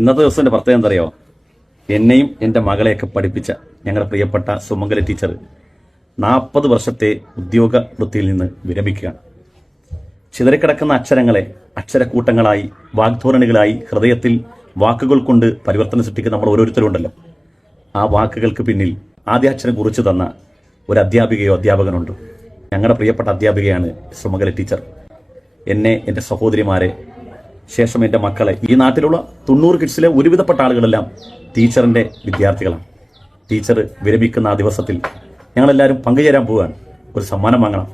ഇന്നത്തെ ദിവസത്തിന്റെ പ്രത്യേകം എന്തറിയോ? എന്നെയും എൻ്റെ മകളെയൊക്കെ പഠിപ്പിച്ച ഞങ്ങളുടെ പ്രിയപ്പെട്ട സുമംഗല ടീച്ചർ 40 വർഷത്തെ ഉദ്യോഗ വൃത്തിയിൽ നിന്ന് വിരമിക്കുകയാണ്. ചിതറിക്കിടക്കുന്ന അക്ഷരങ്ങളെ അക്ഷരക്കൂട്ടങ്ങളായി, വാഗ്ധോരണികളായി, ഹൃദയത്തിൽ വാക്കുകൾ കൊണ്ട് പരിവർത്തനം സൃഷ്ടിക്കുന്ന നമ്മൾ ഓരോരുത്തരും ഉണ്ടല്ലോ. ആ വാക്കുകൾക്ക് പിന്നിൽ ആദ്യാക്ഷരം കുറിച്ചു തന്ന ഒരു അധ്യാപികയോ അധ്യാപകനുണ്ട്. ഞങ്ങളുടെ പ്രിയപ്പെട്ട അധ്യാപികയാണ് സുമംഗല ടീച്ചർ. എന്നെ, എൻ്റെ സഹോദരിമാരെ, ശേഷം എൻ്റെ മക്കളെ, ഈ നാട്ടിലുള്ള 90 കിഡ്സിലെ ഒരുവിധപ്പെട്ട ആളുകളെല്ലാം ടീച്ചറിൻ്റെ വിദ്യാർത്ഥികളാണ്. ടീച്ചർ വിരമിക്കുന്ന ആ ദിവസത്തിൽ ഞങ്ങളെല്ലാവരും പങ്കുചേരാൻ പോവുകയാണ്. ഒരു സമ്മാനം വാങ്ങണം.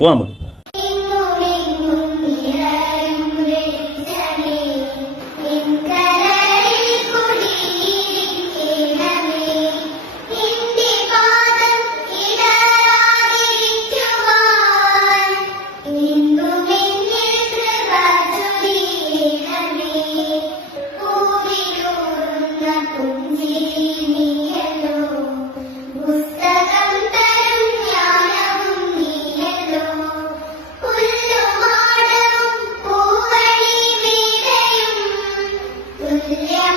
പോവാം നമുക്ക്. Yeah.